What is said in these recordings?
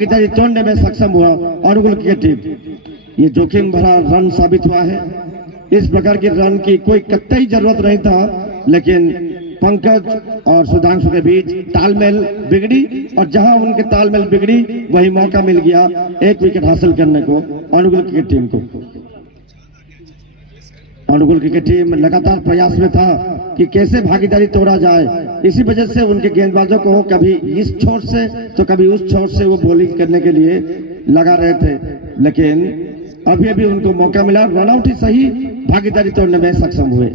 भागीदारी तोड़ने में सक्षम हुआ अनुगुल क्रिकेट टीम। ये जोखिम भरा रन साबित हुआ है। इस प्रकार की रन की कोई कतई जरूरत नहीं था, लेकिन पंकज और सुधांशु के बीच तालमेल बिगड़ी और जहां उनके तालमेल बिगड़ी वही मौका मिल गया एक विकेट हासिल करने को अनुगुल क्रिकेट टीम को। अनुगुल क्रिकेट टीम लगातार प्रयास में था कि कैसे भागीदारी तोड़ा जाए। इसी वजह से उनके गेंदबाजों को कभी इस छोर से तो कभी उस छोर से वो बॉलिंग करने के लिए लगा रहे थे, लेकिन अभी अभी उनको मौका मिला। रनआउट ही सही भागीदारी तोड़ने में सक्षम हुए।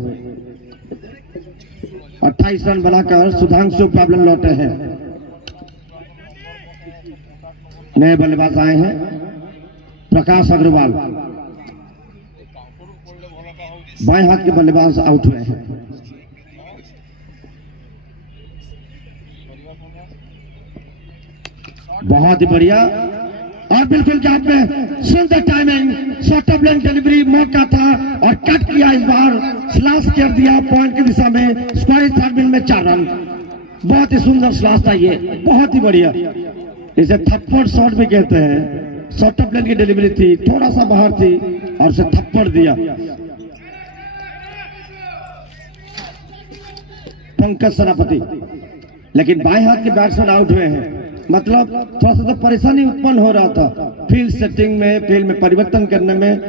28 रन बनाकर सुधांशु पावलन लौटे हैं। नए बल्लेबाज आए हैं प्रकाश अग्रवाल, बाएं हाथ के बल्लेबाज आउट हुए हैं। बहुत ही बढ़िया और बिल्कुल कैप में सुंदर timing, short of length delivery, मौका था और कट किया। इस बार स्लैश कर दिया पॉइंट की दिशा में। स्क्वायर थर्ड मिल में 4 रन। बहुत ही सुंदर स्लैश था ये, बहुत ही बढ़िया। इसे थप्पड़ शॉट भी कहते हैं। शॉर्ट ऑफ लेंथ की डिलीवरी थी, थोड़ा सा बाहर थी और उसे थप्पड़ दिया। पंकज सेनापति, लेकिन बाएं हाथ के बैट्समैन आउट हुए हैं। मतलब थोड़ा सा तो परेशानी उत्पन्न हो रहा था फील्ड सेटिंग में, फील्ड में परिवर्तन करने में,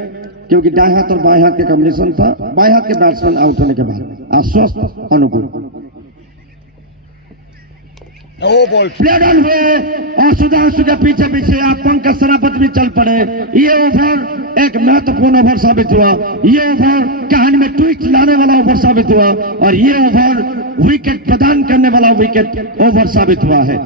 क्योंकि दाएं हाथ और बाएं हाथ के कॉम्बिनेशन था। बाएं हाथ के बैट्समैन आउट होने के बाद आश्वस्त अनुकूल प्ले रन हुए और सुधांशु के पीछे पीछे आप पंकज सेनापति भी चल पड़े। ये ओवर एक महत्वपूर्ण ओवर साबित हुआ। ये ओवर कहानी में ट्विस्ट लाने वाला ओवर साबित हुआ और ये ओवर विकेट प्रदान करने वाला विकेट ओवर साबित हुआ है।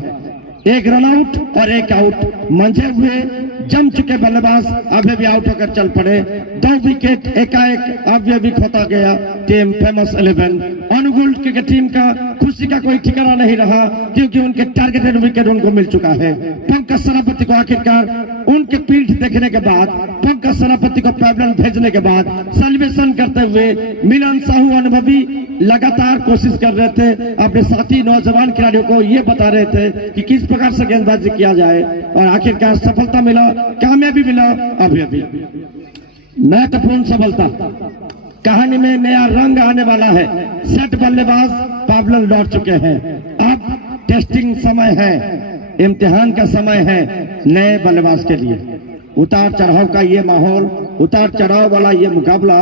एक रन आउट और एक आउट मंझे हुए जम चुके बल्लेबाज अभी भी आउट होकर चल पड़े। 2 विकेट एकाएक अभी भी खोता गया team famous 11। Anugul cricket team का खुशी का कोई ठिकाना नहीं रहा, क्योंकि उनके टारगेटेड विकेट उनको मिल चुका है। पंकज सेनापति को आखिरकार उनके पीठ देखने के बाद, पंकज सेनापति को पैवलन भेजने के बाद सेलिब्रेशन करते हुए मिलन साहू अनुभवी लगातार कोशिश कर रहे थे, अपने साथी नौजवान खिलाड़ियों को ये बता रहे थे कि किस प्रकार से गेंदबाजी किया जाए और आखिरकार सफलता मिला, कामयाबी मिला। अभी महत्वपूर्ण सफलता, कहानी में नया रंग आने वाला है। सेट बल्लेबाज पावलन लौट चुके हैं। अब टेस्टिंग समय है, इम्तिहान का समय है नए बल्लेबाज के लिए। उतार चढ़ाव का ये माहौल, उतार चढ़ाव वाला ये मुकाबला,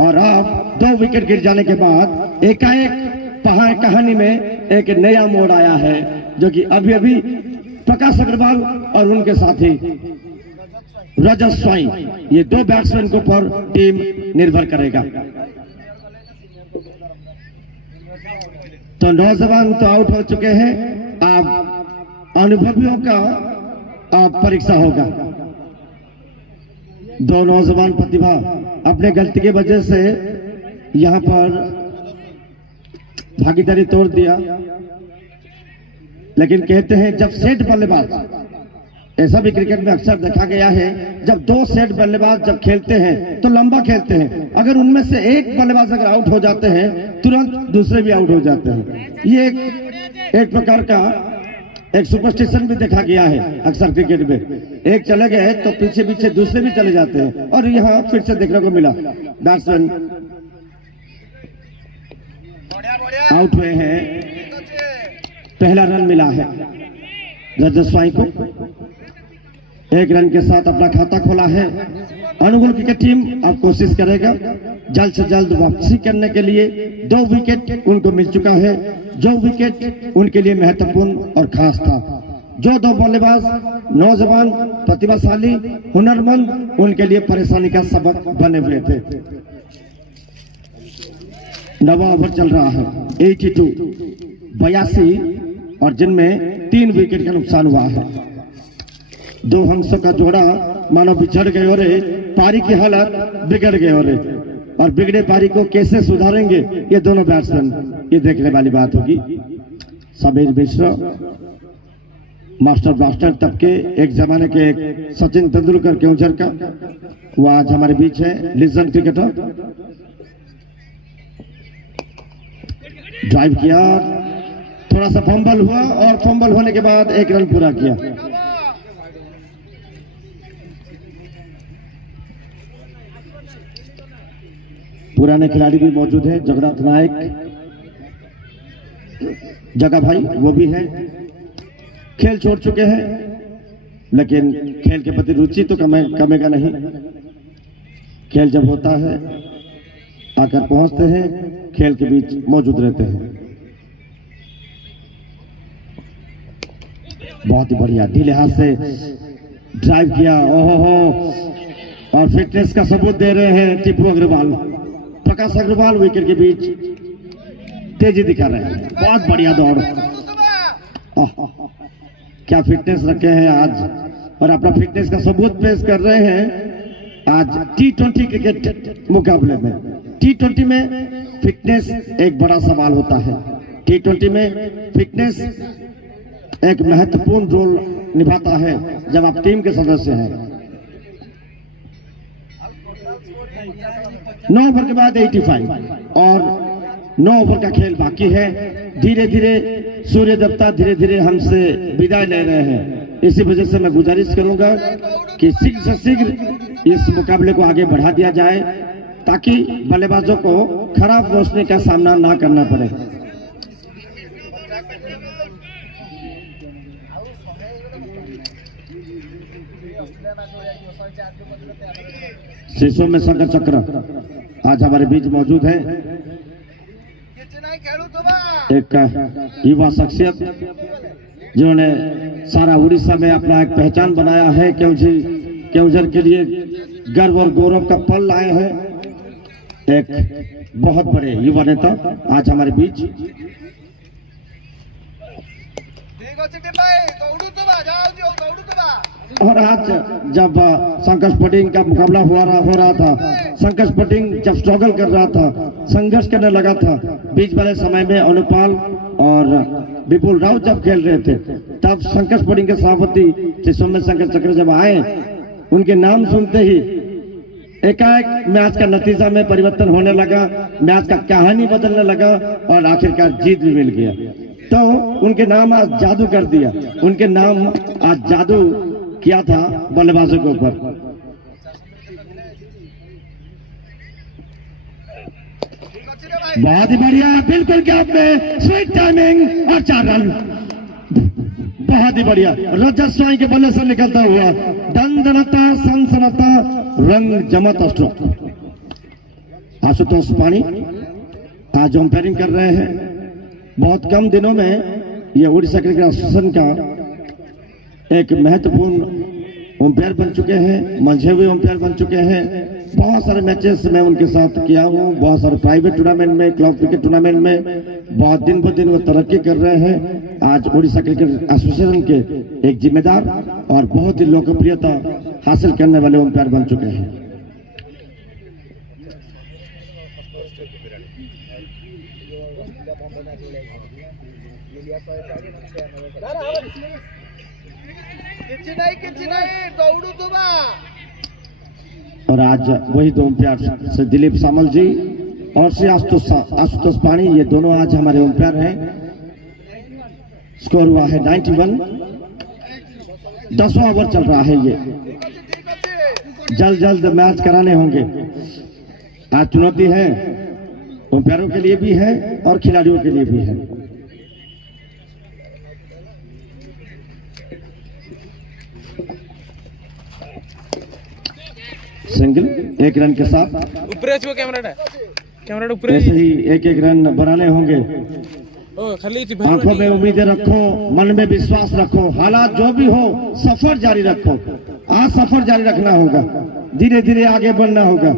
और अब 2 विकेट गिर जाने के बाद एकाएक कहानी में एक नया मोड़ आया है, जो कि अभी अभी प्रकाश अग्रवाल और उनके साथी रजत स्वाई, ये 2 बैट्समैन के ऊपर टीम निर्भर करेगा। तो नौजवान तो आउट हो चुके हैं, अब अनुभवियों का परीक्षा होगा। 2 नौजवान प्रतिभा अपने गलती की वजह से यहां पर भागीदारी तोड़ दिया, लेकिन कहते हैं जब सेट बल्लेबाज, ऐसा भी क्रिकेट में अक्सर देखा गया है, जब 2 सेट बल्लेबाज जब खेलते हैं तो लंबा खेलते हैं। अगर उनमें से एक बल्लेबाज अगर आउट हो जाते हैं, तुरंत दूसरे भी आउट हो जाते हैं। ये एक प्रकार का एक सुपरस्टिशन भी देखा गया है अक्सर क्रिकेट में। एक चले गए तो पीछे पीछे दूसरे भी चले जाते हैं, और यहाँ फिर से देखने को मिला। बैट्समैन आउट हुए हैं। पहला रन मिला है रजत स्वाई को। 1 रन के साथ अपना खाता खोला है। अनुगुल क्रिकेट टीम अब कोशिश करेगा जल्द से जल्द वापसी करने के लिए। 2 विकेट उनको मिल चुका है, जो विकेट उनके लिए महत्वपूर्ण और खास था। जो 2 बल्लेबाज नौजवान प्रतिभाशाली हुनरमंद, उनके लिए परेशानी का सबक बने हुए थे। 9वां ओवर चल रहा है। 82 और जिनमें 3 विकेट का नुकसान हुआ है। 2 हंसों का जोड़ा मानो बिछड़ गए और पारी की हालत बिगड़ गए, और बिगड़े पारी को कैसे सुधारेंगे ये दोनों बैट्समैन, ये देखने वाली बात होगी। समीर मिश्रा मास्टर ब्लास्टर तब के एक जमाने के एक सचिन तेंदुलकर केवंझर का, वो आज हमारे बीच है। लीजेंड क्रिकेटर ड्राइव किया, थोड़ा सा फंबल हुआ और फंबल होने के बाद 1 रन पूरा किया। पुराने खिलाड़ी भी मौजूद हैं, जगन्नाथ नायक, जगा भाई वो भी हैं। खेल छोड़ चुके हैं लेकिन खेल के प्रति रुचि तो कमेगा नहीं। खेल जब होता है आकर पहुंचते हैं, खेल के बीच मौजूद रहते हैं। बहुत ही बढ़िया ढीले हाथ से ड्राइव किया, ओहो, और फिटनेस का सबूत दे रहे हैं टीपू अग्रवाल। प्रकाश अग्रवाल विकेट के बीच तेजी दिखा रहे हैं। बहुत बढ़िया दौड़, क्या फिटनेस रखे हैं आज, और अपना फिटनेस का सबूत पेश कर रहे हैं आज T20 क्रिकेट मुकाबले में। T20 में फिटनेस एक बड़ा सवाल होता है। T20 में फिटनेस एक महत्वपूर्ण रोल निभाता है जब आप टीम के सदस्य हैं। 9 ओवर के बाद 85 और 9 ओवर का खेल बाकी है। धीरे धीरे सूर्य देवता धीरे धीरे हमसे विदाई ले रहे हैं। इसी वजह से मैं गुजारिश करूंगा कि शीघ्र से शीघ्र इस मुकाबले को आगे बढ़ा दिया जाए ताकि बल्लेबाजों को खराब रोशनी का सामना ना करना पड़े। शीशों में शंकर चक्र आज हमारे बीच मौजूद है। एक युवा शख्सियत जिन्होंने सारा उड़ीसा में अपना एक पहचान बनाया है। केवंझर के लिए गर्व और गौरव का पल लाए हैं। एक बहुत बड़े युवा नेता आज हमारे बीच। और आज जब संकट स्पोर्टिंग का मुकाबला हो रहा था, संकट स्पोर्टिंग जब स्ट्रगल कर रहा था, संघर्ष करने लगा था, बीच वाले समय में अनुपाल और विपुल राउत जब खेल रहे थे, तब संकट स्पोर्टिंग के सभापति सौम्य शंकर चक्र जब आए, उनके नाम सुनते ही एकाएक मैच का नतीजा में परिवर्तन होने लगा, मैच का कहानी बदलने लगा और आखिरकार जीत भी मिल गया। तो उनके नाम आज जादू कर दिया, उनके नाम आज जादू किया था बल्लेबाजों के ऊपर। बहुत ही बढ़िया, बिल्कुल गैप में स्वीट टाइमिंग और 4 रन। बहुत ही बढ़िया, रजत स्वाई के बल्ले से निकलता हुआ दंदनता सनसनाता रंग जमत स्ट्रोक। आशुतोष पानी आज अंपायरिंग कर रहे हैं। बहुत कम दिनों में ये उड़ीसा क्रिकेट एसोसिएशन का एक महत्वपूर्ण अंपायर बन चुके हैं, मंझे हुए अंपायर बन चुके हैं। बहुत सारे मैचेस मैं उनके साथ किया हूँ, बहुत सारे प्राइवेट टूर्नामेंट में, क्लब क्रिकेट टूर्नामेंट में। बहुत दिन ब दिन वो तरक्की कर रहे हैं। आज उड़ीसा क्रिकेट एसोसिएशन के एक जिम्मेदार और बहुत ही लोकप्रियता हासिल करने वाले अंपायर बन चुके हैं। और आज वही दो अंपायर से दिलीप सामल जी और से आशुतोष पानी, ये दोनों आज हमारे अंपायर हैं। स्कोर हुआ है 91। 10वां ओवर चल रहा है। ये जल्द मैच कराने होंगे। आज चुनौती है, अंपायरों के लिए भी है और खिलाड़ियों के लिए भी है। सिंगल 1 रन के साथ कैमरा ऐसे ही एक रन बनाने होंगे। आंखों में उम्मीदें रखो, मन में विश्वास रखो, हालात जो भी हो सफर जारी रखो। आज सफर जारी रखना होगा, धीरे धीरे आगे बढ़ना होगा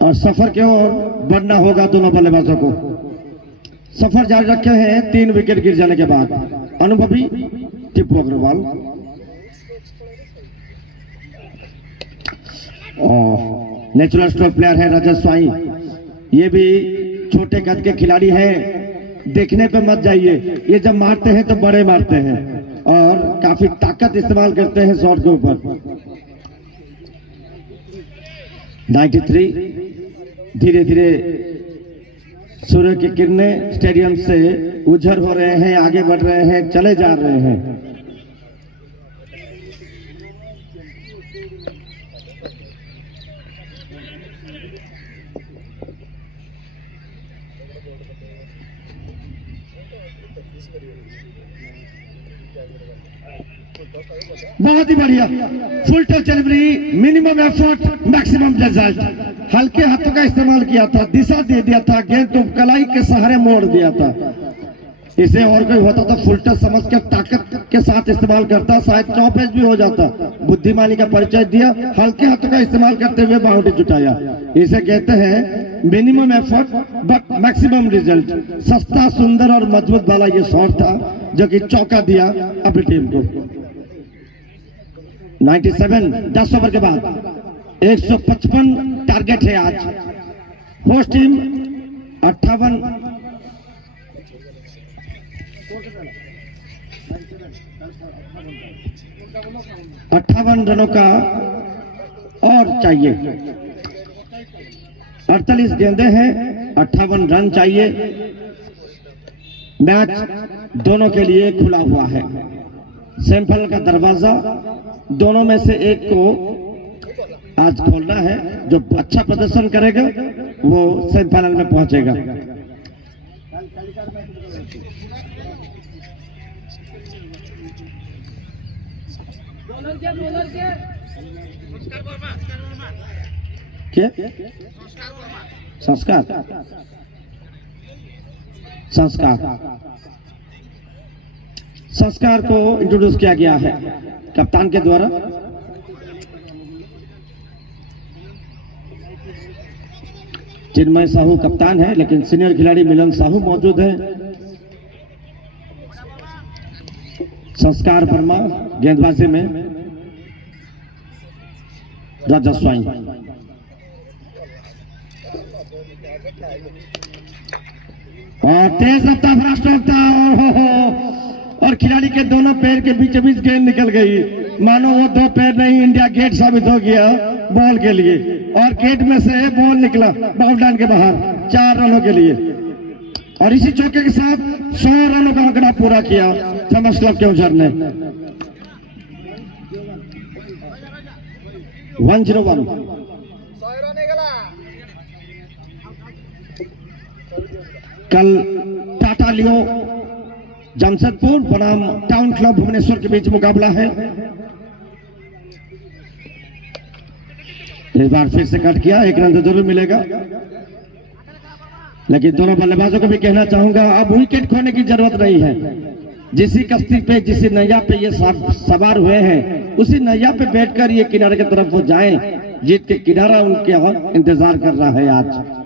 और सफर की ओर बढ़ना होगा। दोनों बल्लेबाजों को सफर जारी रखे हैं 3 विकेट गिर जाने के बाद। अनुभवी Tipu Agarwal natural stroke player है रजत स्वाई। ये भी छोटे कद के खिलाड़ी हैं, देखने पे मत जाइए। ये जब मारते हैं तो बड़े मारते हैं और काफी ताकत इस्तेमाल करते हैं शॉट के ऊपर। 93। धीरे धीरे सूर्य की किरणें स्टेडियम से उजर हो रहे हैं, आगे बढ़ रहे हैं, चले जा रहे हैं। बहुत ही बढ़िया, full touch delivery, minimum effort maximum result. हल्के हाथों का इस्तेमाल किया था, दिशा दे दिया था, गेंद को कलाई के सहारे मोड़ दिया था। इसे और कोई होता तो फुल टच समझ कर ताकत के साथ इस्तेमाल करता, शायद चौपेज भी हो जाता। बुद्धिमानी का परिचय दिया, हल्के हाथों का इस्तेमाल करते हुए बाउंड्री जुटाया। इसे कहते हैं minimum effort but maximum result. सस्ता, सुंदर और मजबूत वाला ये शॉट था जो कि चौका दिया अपनी टीम को। 97 10 ओवर के बाद 155 टारगेट है आज। होस्ट टीम 58 रनों का और चाहिए। 48 गेंदें हैं, 58 रन चाहिए। मैच दोनों के लिए खुला हुआ है। सेमीफाइनल का दरवाजा दोनों में से एक को आज खोलना है। जो अच्छा प्रदर्शन करेगा वो सेमीफाइनल में पहुंचेगा। क्या संस्कार संस्कार को इंट्रोड्यूस किया गया है कप्तान के द्वारा। चिन्मय साहू कप्तान है, लेकिन सीनियर खिलाड़ी मिलन साहू मौजूद है। संस्कार वर्मा गेंदबाजी में, राजा स्वाई। और तेज रफ्तार फास्ट और खिलाड़ी के दोनों पैर के बीच बीच गेंद निकल गई। मानो वो दो पैर नहीं, इंडिया गेट साबित हो गया बॉल के लिए। और गेट में से बॉल निकला बाउंड्री के बाहर 4 रनों के लिए। और इसी चौके के साथ 100 रनों का आंकड़ा पूरा किया थॉमस क्लब के उजर ने। 101 कल टाटा लियो जमशेदपुर बनाम टाउन क्लब भुवनेश्वर के बीच मुकाबला है। इस बार फिर से कट किया, 1 रन तो जरूर मिलेगा। लेकिन दोनों बल्लेबाजों को भी कहना चाहूंगा, अब विकेट खोने की जरूरत नहीं है। जिस कश्ती पे, जिस नैया पे ये सवार हुए हैं, उसी नैया पे बैठकर ये किनारे की तरफ वो जाएं। जीत के किनारा उनके इंतजार कर रहा है आज।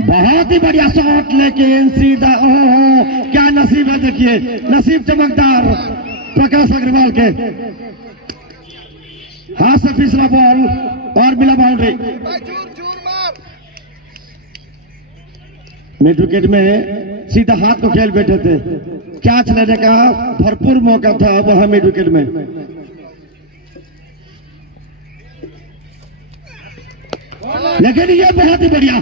बहुत ही बढ़िया शॉट, लेकिन सीधा, ओहो क्या नसीब है। देखिए नसीब चमकदार प्रकाश अग्रवाल के हाथ से फिसला बॉल और मिला बाउंड्री। मिड विकेट में सीधा हाथ को खेल बैठे थे। कैच लेने का भरपूर मौका था वहां मिड विकेट में। लेकिन ये बहुत ही बढ़िया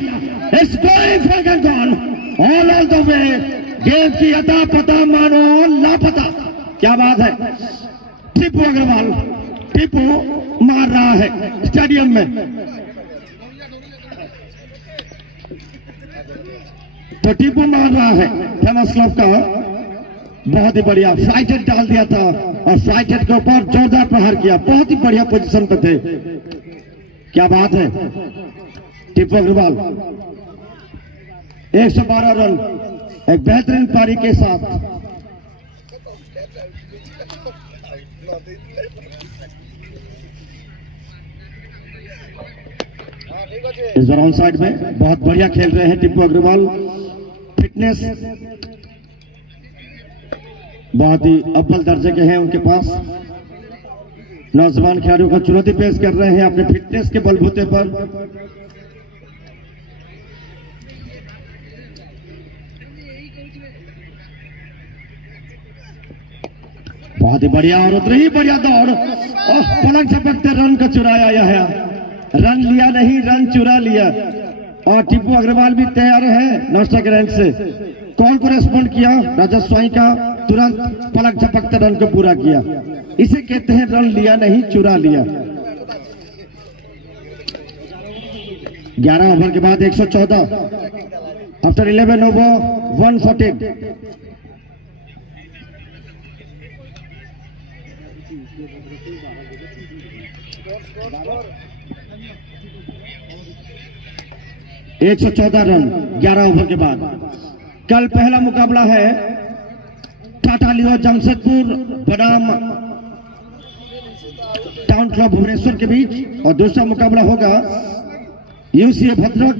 ऑल द वे। गेंद की अता पता मानो लापता। क्या बात है। टीपू अग्रवाल, टीपू मार रहा है स्टेडियम में। तो टीपू मार रहा है थॉमस क्लब का। बहुत ही बढ़िया फ्लाइट हेड डाल दिया था और फ्लाइट हेड के ऊपर जोरदार प्रहार किया। बहुत ही बढ़िया पोजीशन पे थे। क्या बात है। टीपू अग्रवाल 112 रन एक बेहतरीन पारी के साथ। इस बार ऑन साइड में बहुत बढ़िया खेल रहे हैं टीपू अग्रवाल। फिटनेस बहुत ही अव्वल दर्जे के हैं उनके पास। नौजवान खिलाड़ियों को चुनौती पेश कर रहे हैं अपने फिटनेस के बलबूते पर। बहुत ही बढ़िया और उतनी ही बढ़िया दौड़। पलंग झपकते रन को चुराया यह। रन लिया नहीं, रन चुरा लिया। और टीपू अग्रवाल भी तैयार है नॉस्टा के रैंक से। कॉल को रेस्पॉन्ड किया राजा स्वाई का, तुरंत पलक झपकते रन को पूरा किया। इसे कहते हैं रन लिया नहीं, चुरा लिया। 11 ओवर के बाद 114 आफ्टर 11 over 114. एक 114 रन 11 ओवर के बाद। कल पहला मुकाबला है टाटा लियो जमशेदपुर बनाम टाउन क्लब भुवनेश्वर के बीच, और दूसरा मुकाबला होगा यूसीए भद्रक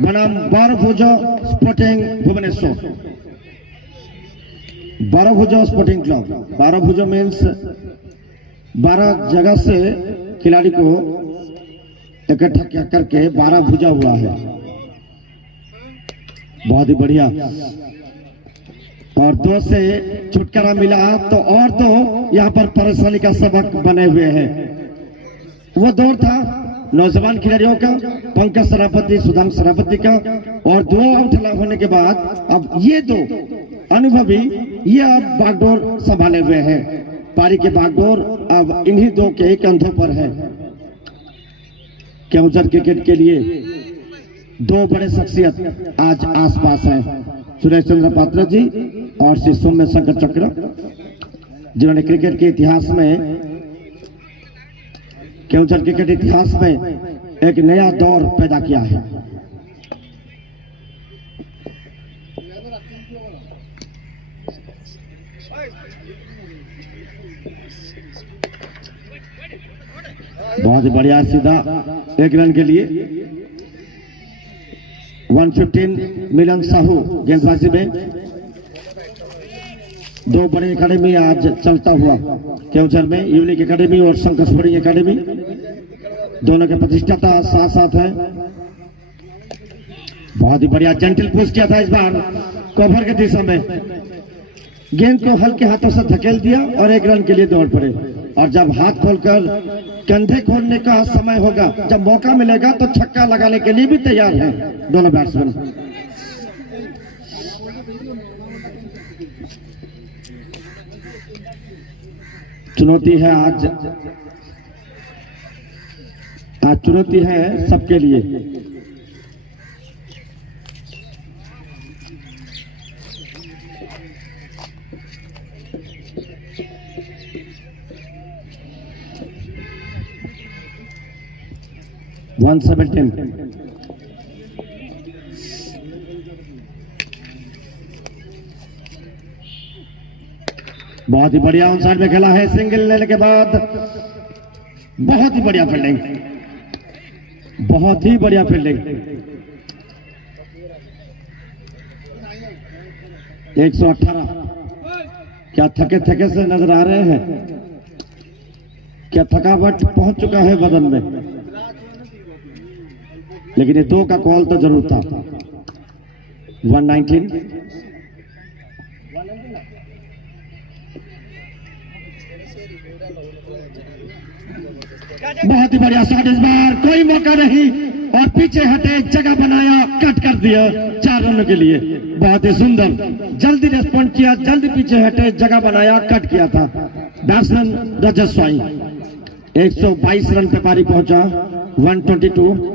बनाम 12 भुजा स्पोर्टिंग भुवनेश्वर। 12 भुजा स्पोर्टिंग क्लब, 12 भुजा मीन्स 12 जगह से खिलाड़ी को इकट्ठा करके 12 भुजा हुआ है। बहुत ही बढ़िया। और 2 से छुटकारा मिला तो और 2 यहाँ पर परेशानी का सबक बने हुए हैं। वो दौर था नौजवान खिलाड़ियों का, पंकज सरापति, सुदाम सरापति का, और 2 आउट होने के बाद अब ये 2 अनुभवी ये अब बागडोर संभाले हुए हैं। पारी के बागडोर अब इन्हीं 2 के कंधों पर है। केवंझर क्रिकेट के लिए 2 बड़े शख्सियत आज आसपास हैं, सुरेश चंद्र पात्रा जी और श्री सौम्य शंकर चक्र, जिन्होंने क्रिकेट के इतिहास में, केवंझर क्रिकेट इतिहास में एक नया दौर पैदा किया है। बहुत ही बढ़िया, सीधा 1 रन के लिए 115 मिलन साहू गेंदबाजी में। 2 बड़े एकेडमी आज चलता हुआ केवंझर में, यूनिक एकेडमी और शंकर स्पोर्टिंग एकेडमी, दोनों के प्रतिष्ठा साथ साथ है। बहुत ही बढ़िया जेंटल पुश किया था इस बार कवर के दिशा में, गेंद को हल्के हाथों से धकेल दिया और 1 रन के लिए दौड़ पड़े। और जब हाथ खोलकर कंधे खोलने का समय होगा, जब मौका मिलेगा तो छक्का लगाने के लिए भी तैयार हैं दोनों बैट्समैन। चुनौती है आज चुनौती है सबके लिए। वन 17 बहुत ही बढ़िया ऑन साइड में खेला है, सिंगल लेने के बाद बहुत ही बढ़िया फील्डिंग, बहुत ही बढ़िया फील्डिंग। 118 क्या थके थके से नजर आ रहे हैं? क्या थकावट पहुंच चुका है बदन में? लेकिन ये 2 का कॉल तो जरूर था। 119 बहुत ही बढ़िया शॉट इस बार, कोई मौका नहीं और पीछे हटे, जगह बनाया, कट कर दिया 4 रनों के लिए। बहुत ही सुंदर, जल्दी रिस्पॉन्ड किया, जल्दी पीछे हटे, जगह बनाया, कट किया था बैट्समैन रजत स्वाई। 122 रन पे पारी पहुंचा। 122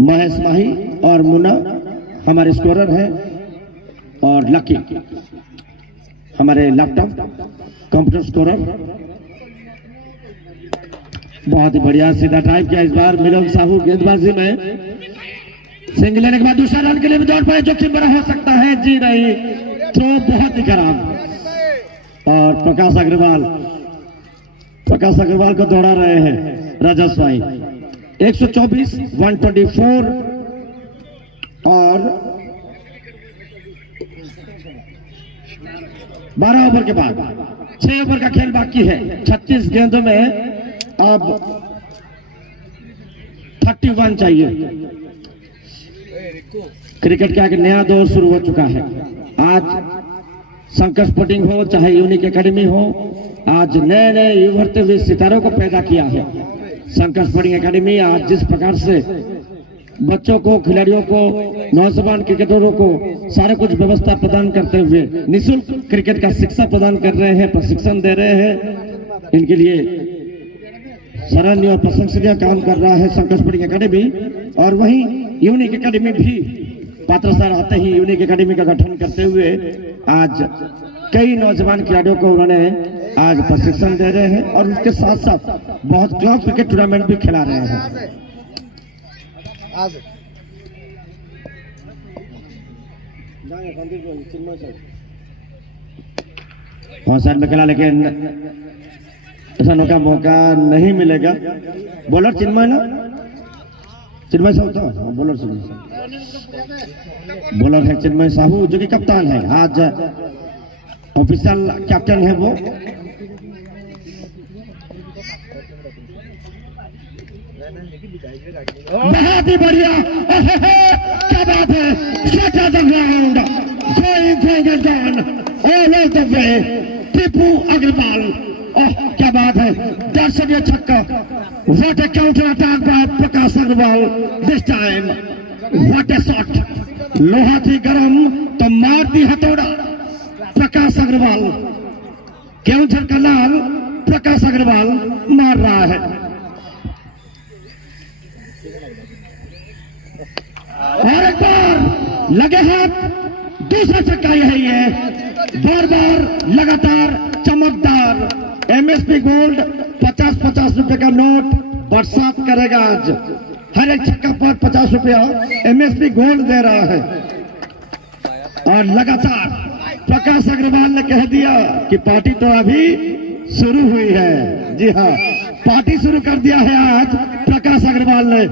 महेश माही और मुन्ना हमारे स्कोरर हैं, और लकी हमारे लैपटॉप कंप्यूटर स्कोरर। बहुत ही बढ़िया सीधा ड्राइव किया इस बार मिलन साहू गेंदबाजी में। सिंगल लेने के बाद दूसरा रन के लिए भी दौड़ पड़े, जोखिम बड़ा हो सकता है। जी नहीं, थ्रो बहुत ही खराब। और प्रकाश अग्रवाल को दौड़ा रहे हैं रजत स्वाई। 124 124 और 12 ओवर के बाद 6 ओवर का खेल बाकी है। 36 गेंदों में अब 31 चाहिए। क्रिकेट का एक नया दौर शुरू हो चुका है। आज शंकर स्पोर्टिंग हो चाहे यूनिक एकेडमी हो, आज नए नए उभरते हुए सितारों को पैदा किया है। शंकर स्पोर्टिंग एकेडमी आज जिस प्रकार से बच्चों को, खिलाड़ियों को, नौजवान क्रिकेटरों को सारे कुछ व्यवस्था प्रदान करते हुए निःशुल्क क्रिकेट का शिक्षा प्रदान कर रहे हैं, प्रशिक्षण दे रहे हैं, इनके लिए सराहनीय और प्रशंसनीय काम कर रहा है शंकर स्पोर्टिंग एकेडमी। और वहीं यूनिक एकेडमी भी पात्र सर आते ही यूनिक एकेडमी का गठन करते हुए आज कई नौजवान खिलाड़ियों को उन्होंने आज प्रशिक्षण दे रहे हैं और उसके साथ साथ बहुत क्लब क्रिकेट टूर्नामेंट भी खिला रहे हैं। बहुत साइड में खेला लेकिन रनों का मौका नहीं मिलेगा। बॉलर चिन्मय ना, चिन्मय साहू तो बॉलर बॉलर है चिन्मय साहू जो कि कप्तान है, आज ऑफिशियल कैप्टन है वो। बहुत ही बढ़िया, क्या बात है, shot on the ground, going all over the way, Tipu Agarwal. Oh क्या बात है, दर्शनीय छक्का। What a counter attack by Prakash Agarwal this time, what a shot. लोहा थी गरम तो मार दी हथौड़ा प्रकाश अग्रवाल। केवंझर का लाल प्रकाश अग्रवाल मार रहा है। और एक बार लगे हाथ, दूसरा छक्का है ये, बार बार लगातार चमकदार। एमएसपी गोल्ड 50-50 रुपए का नोट बरसात करेगा आज। हर एक छक्का पर 50 रुपया एमएसपी गोल्ड दे रहा है। और लगातार प्रकाश अग्रवाल ने कह दिया कि पार्टी तो अभी शुरू हुई है। जी हाँ, पार्टी शुरू कर दिया है आज प्रकाश अग्रवाल ने।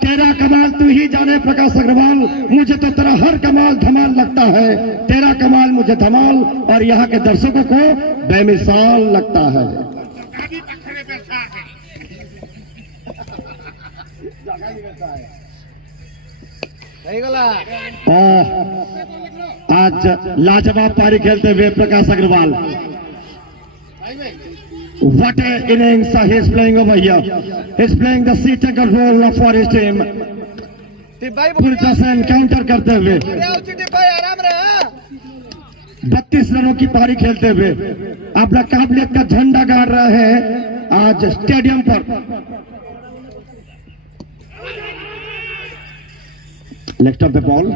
तेरा कमाल तू ही जाने प्रकाश अग्रवाल, मुझे तो तेरा हर कमाल धमाल लगता है। तेरा कमाल मुझे धमाल और यहाँ के दर्शकों को बेमिसाल लगता है। आज लाजवाब पारी खेलते हुए Prakash Agarwal, what a innings he is playing over here. He is playing the C-tackle role for his team. पूरी तरह से एनकाउंटर करते हुए 32 रनों की पारी खेलते हुए अपना काबिलियत का झंडा गाड़ रहे हैं आज स्टेडियम पर। लेग स्टंप पे बॉल,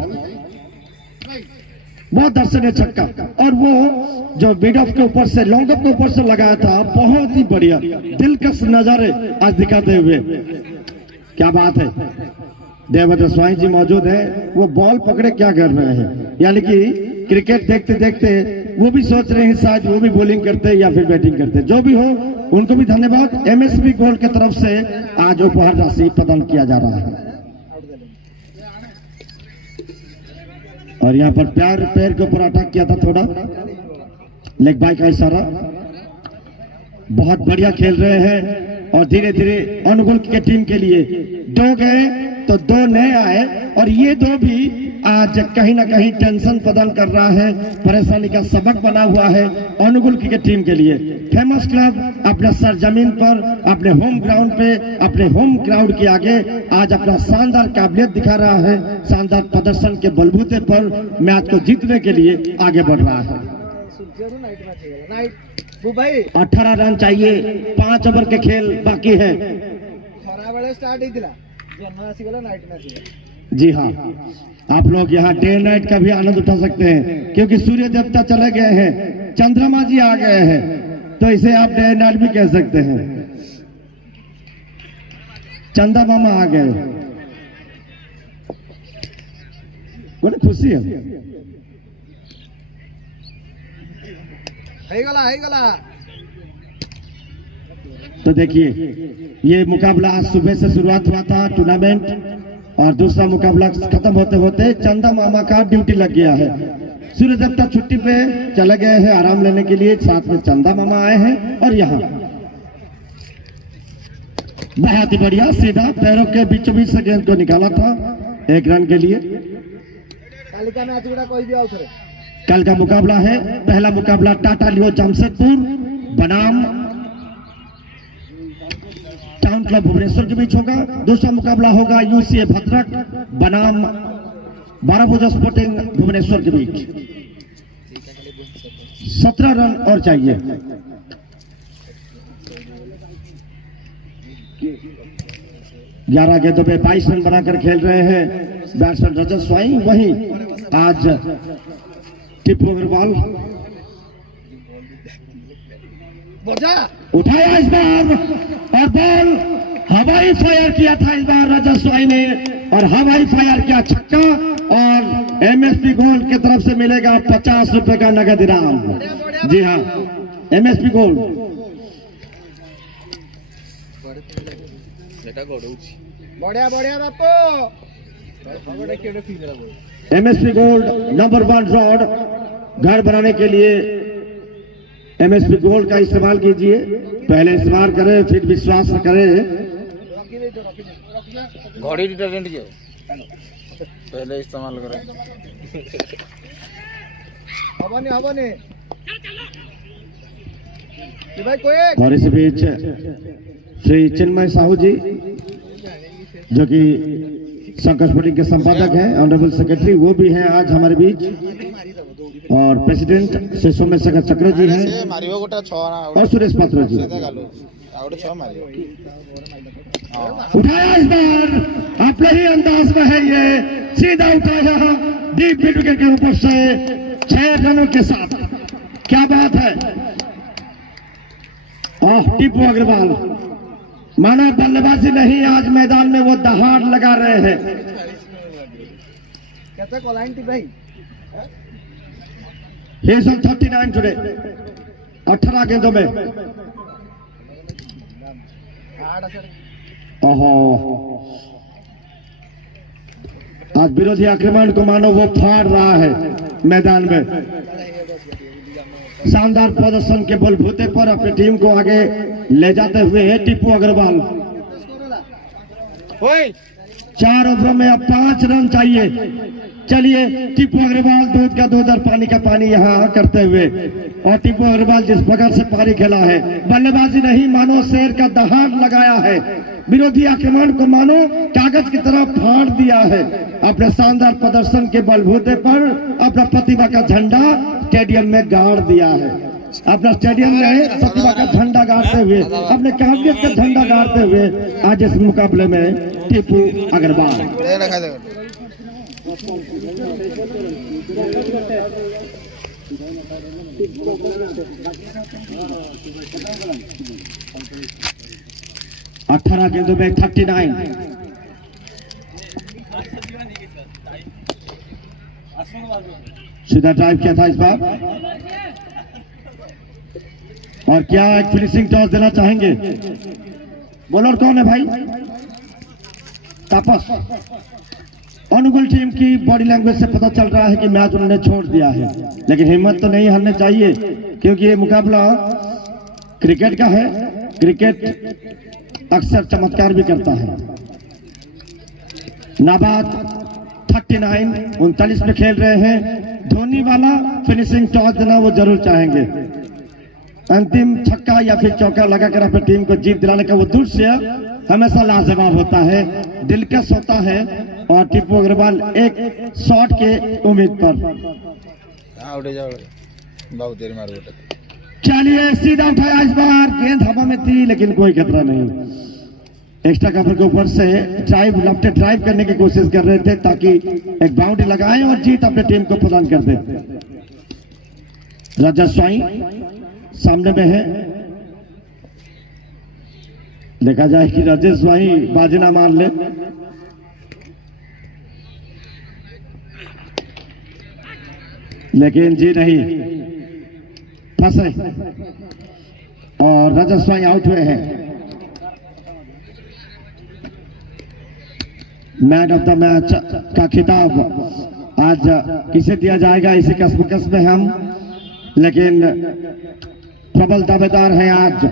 बहुत दर्शनीय छक्का। और वो जो मिड ऑफ के ऊपर से लॉन्ग ऑफ के ऊपर से लगाया था, बहुत ही बढ़िया दिलकश नजारे आज दिखाते हुए। क्या बात है, देवेंद्र स्वाई जी मौजूद है, वो बॉल पकड़े क्या कर रहे हैं, यानी कि क्रिकेट देखते देखते वो भी सोच रहे हैं शायद वो भी बॉलिंग करते या फिर बैटिंग करते। जो भी हो उनको भी धन्यवाद। एमएसपी गोल्ड की तरफ से आज उपहार राशि प्रदान किया जा रहा है। और यहाँ पर पैर के ऊपर अटैक किया था थोड़ा, लेग बाय का इशारा। बहुत बढ़िया खेल रहे हैं और धीरे धीरे अनुकूल के टीम के लिए 2 गए तो 2 नए आए और ये 2 भी आज कहीं ना कहीं टेंशन प्रदान कर रहा है, परेशानी का सबक बना हुआ है अनुकूल की टीम के लिए। फेमस क्लब अपने सरजमीन पर, अपने होम ग्राउंड पे, अपने होम क्राउड के आगे आज अपना शानदार काबिलियत दिखा रहा है। शानदार प्रदर्शन के बलबूते पर मैच को जीतने के लिए आगे बढ़ रहा है। 18 रन चाहिए, 5 ओवर के खेल बाकी है। जी हाँ, आप लोग यहाँ डे नाइट का भी आनंद उठा सकते हैं क्योंकि सूर्य देवता चले गए हैं, चंद्रमा जी आ गए हैं, तो इसे आप डे नाइट भी कह सकते हैं। चंदा मामा आ गए, बड़ी खुशी है। तो देखिए ये मुकाबला आज सुबह से शुरुआत हुआ था टूर्नामेंट और दूसरा मुकाबला खत्म होते होते चंदा मामा का ड्यूटी लग गया है। सूर्य देवता छुट्टी पे चले गए हैं आराम लेने के लिए, साथ में चंदा मामा आए हैं। और यहाँ बहुत ही बढ़िया सीधा पैरों के बीचों बीच से गेंद को निकाला था 1 रन के लिए। कल का मुकाबला है, पहला मुकाबला टाटा लियो जमशेदपुर बनाम टाउन क्लब भुवनेश्वर के बीच होगा। दूसरा मुकाबला होगा यूसीए भद्रक बनाम 12 भुजा स्पोर्टिंग भुवनेश्वर के बीच। 17 रन और चाहिए। 11 गेंदों पे 22 रन बनाकर खेल रहे हैं बैट्समैन रजत स्वाई। वहीं आज टीपू अग्रवाल उठाया इस बार और बॉल हवाई फायर किया था इस बार रजत स्वाई ने और हवाई फायर किया छक्का और एमएसपी गोल्ड की तरफ से मिलेगा 50 रुपए का नगद इनाम। जी हाँ, MSP gold MSP gold number 1 rod घर बनाने के लिए एमएसपी गोल्ड का इस्तेमाल कीजिए। पहले इस्तेमाल करें फिर विश्वास करें। घड़ी डिटर्जेंट जो पहले इस्तेमाल करें। और इस बीच श्री चिन्मय साहू जी जो कि संकट स्पोर्टिंग के संपादक हैं, ऑनरेबल सेक्रेटरी, वो भी हैं आज हमारे बीच। और प्रेसिडेंट श्री सोमेश्वर चक्र जी हैं और सुरेश पात्र जी। उठाया इस बार अपने ही अंदाज में है, ये सीधा उठाया डीप विकेट के ऊपर से 6 रनों के साथ। क्या बात है। टीपू अग्रवाल मानो बल्लेबाजी नहीं, आज मैदान में वो दहाड़ लगा रहे हैं। He is on 39 today, 18 गेंदों में। ओहो, आज विरोधी आक्रमण को मानो वो फाड़ रहा है मैदान में। शानदार प्रदर्शन के बलबूते पर अपनी टीम को आगे ले जाते हुए है टीपू अग्रवाल। 4 ओवरों में अब 5 रन चाहिए। चलिए टीपू अग्रवाल दूध का दूध और पानी का पानी यहाँ करते हुए, और टीपू अग्रवाल जिस प्रकार से पारी खेला है, बल्लेबाजी नहीं मानो शेर का दहाड़ लगाया है। विरोधी आक्रमण को मानो कागज की तरह फाड़ दिया है। अपने शानदार प्रदर्शन के बलबूते पर अपना प्रतिभा का झंडा स्टेडियम में गाड़ दिया है। अपना स्टेडियम में प्रतिभा का झंडा गाड़ते हुए, अपने काबिलियत का झंडा गाड़ते हुए आज इस मुकाबले में टीपू अग्रवाल। अठारह गेंदों में 39। सीधा ड्राइव किया था इस बार। और क्या एक फिनिशिंग टॉस देना चाहेंगे? बॉलर कौन है भाई? तापस। अनुकूल टीम की बॉडी लैंग्वेज से पता चल रहा है कि मैच उन्होंने छोड़ दिया है, लेकिन हिम्मत तो नहीं हारनी चाहिए क्योंकि ये मुकाबला क्रिकेट का है। क्रिकेट अक्सर चमत्कार भी करता है। नाबाद 39 में खेल रहे हैं। धोनी वाला फिनिशिंग टॉस देना वो जरूर चाहेंगे। अंतिम छक्का या फिर चौका लगाकर अपनी टीम को जीत दिलाने का वो दृश्य हमेशा लाजवाब होता है, दिलकश होता है। और टीपू अग्रवाल एक शॉट के उम्मीद पर। चलिए सीधा उठाया इस बार, गेंद हवा में थी लेकिन कोई खतरा नहीं। एक्स्ट्रा कवर के ऊपर से ड्राइव, लेफ्ट ड्राइव करने की कोशिश कर रहे थे ताकि एक बाउंड्री लगाएं और जीत अपने टीम को प्रदान कर दे। रजत स्वाई सामने में है। देखा जाए कि रजत स्वाई बाजी ना मार ले। लेकिन जी नहीं, फंसे और रजत स्वाई आउट हुए हैं। मैन ऑफ द मैच का खिताब आज किसे दिया जाएगा इसी कसमकस में हम, लेकिन प्रबल दावेदार हैं आज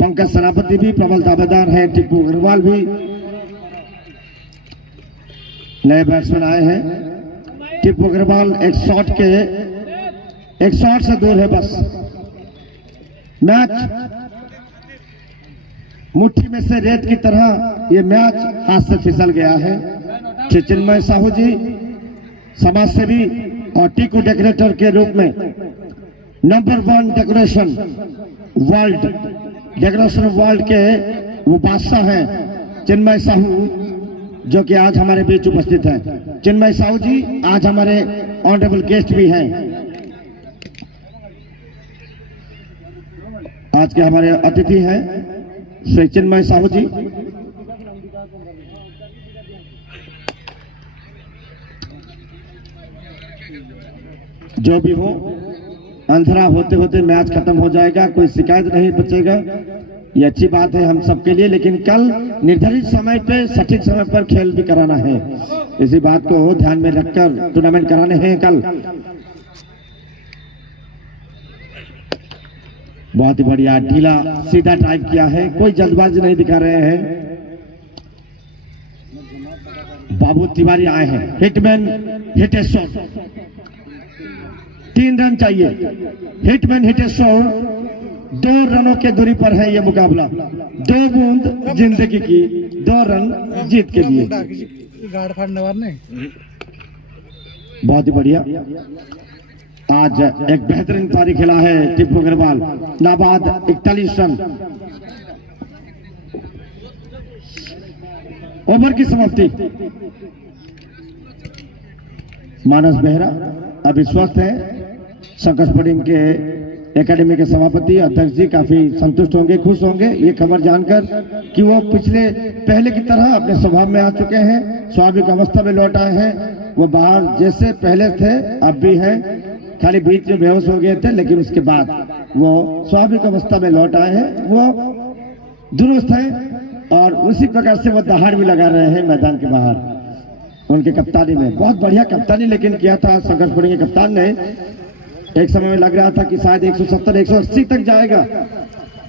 पंकज सेनापति भी, प्रबल दावेदार हैं टीपू अग्रवाल भी। नए बैट्समैन आए हैं। टीपू अग्रवाल एक शॉट से दूर है बस। मैच मुट्ठी में से रेत की तरह ये मैच हाथ से फिसल गया है। चिन्मय साहू जी समाजसेवी और टीकू डेकोरेटर के रूप में नंबर 1 डेकोरेशन वर्ल्ड के वो बादशाह है चिन्मय साहू, जो कि आज हमारे बीच उपस्थित है। चिन्मय साहू जी आज हमारे ऑनरेबल गेस्ट भी हैं। आज के हमारे अतिथि हैं श्री चिन्मय साहू जी। जो भी हो, अंधेरा होते होते मैच खत्म हो जाएगा, कोई शिकायत नहीं बचेगा, ये अच्छी बात है हम सबके लिए। लेकिन कल निर्धारित समय पे सटीक समय पर खेल भी कराना है, इसी बात को ध्यान में रखकर टूर्नामेंट कराने हैं कल। बहुत ही बढ़िया ढीला सीधा ड्राइव किया है, कोई जल्दबाजी नहीं दिखा रहे हैं। बाबू तिवारी आए हैं, हिटमैन हिट ए शॉट, 3 रन चाहिए। हिटमैन हिट ए शॉट, 2 रनों के दूरी पर है ये मुकाबला। 2 बूंद जिंदगी की, 2 रन जीत के लिए। गाड़ फाड़ने वाले बहुत ही बढ़िया। आज एक बेहतरीन पारी खेला है टिप्पू अग्रवाल, नाबाद 41 रन। ओवर की समाप्ति। मानस बेहरा अभी स्वस्थ है। शंकर स्पोर्टिंग के एकेडमी के सभापति अध्यक्ष जी काफी संतुष्ट होंगे, खुश होंगे ये खबर जानकर कि वो पहले की तरह अपने स्वभाव में आ चुके हैं, स्वाभाविक अवस्था में लौट आए हैं। वो बाहर जैसे पहले थे अब भी हैं, खाली बीच में बेहोश हो गए थे, लेकिन उसके बाद वो स्वाभाविक अवस्था में लौट आए हैं, वो दुरुस्त हैं और उसी प्रकार से वो दहाड़ भी लगा रहे हैं मैदान के बाहर। उनके कप्तानी में बहुत बढ़िया कप्तानी लेकिन किया था शंकर स्पोर्टिंग के कप्तान ने। एक समय में लग रहा था कि शायद 170-180 तक जाएगा।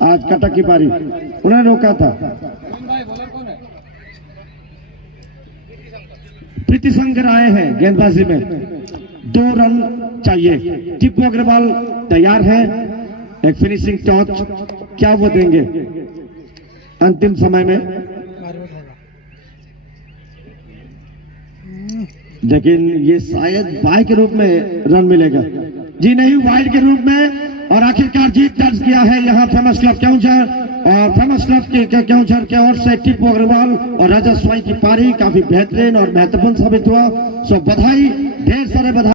आज कटक की पारी उन्होंने रोका था। प्रीति शंकर आए हैं गेंदबाजी में, 2 रन चाहिए। टिप्पू अग्रवाल तैयार है, एक फिनिशिंग टच क्या वो देंगे अंतिम समय में, लेकिन ये शायद बाय के रूप में रन मिलेगा। जी नहीं, वाइड के रूप में। और आखिरकार जीत दर्ज किया है यहाँ फेमस क्लब केवंझर, और फेमस क्लब के केवंझर की ओर से टिप्पू अग्रवाल और राजा स्वाई की पारी काफी बेहतरीन और महत्वपूर्ण साबित हुआ। सो बधाई, ढेर सारे बधाई।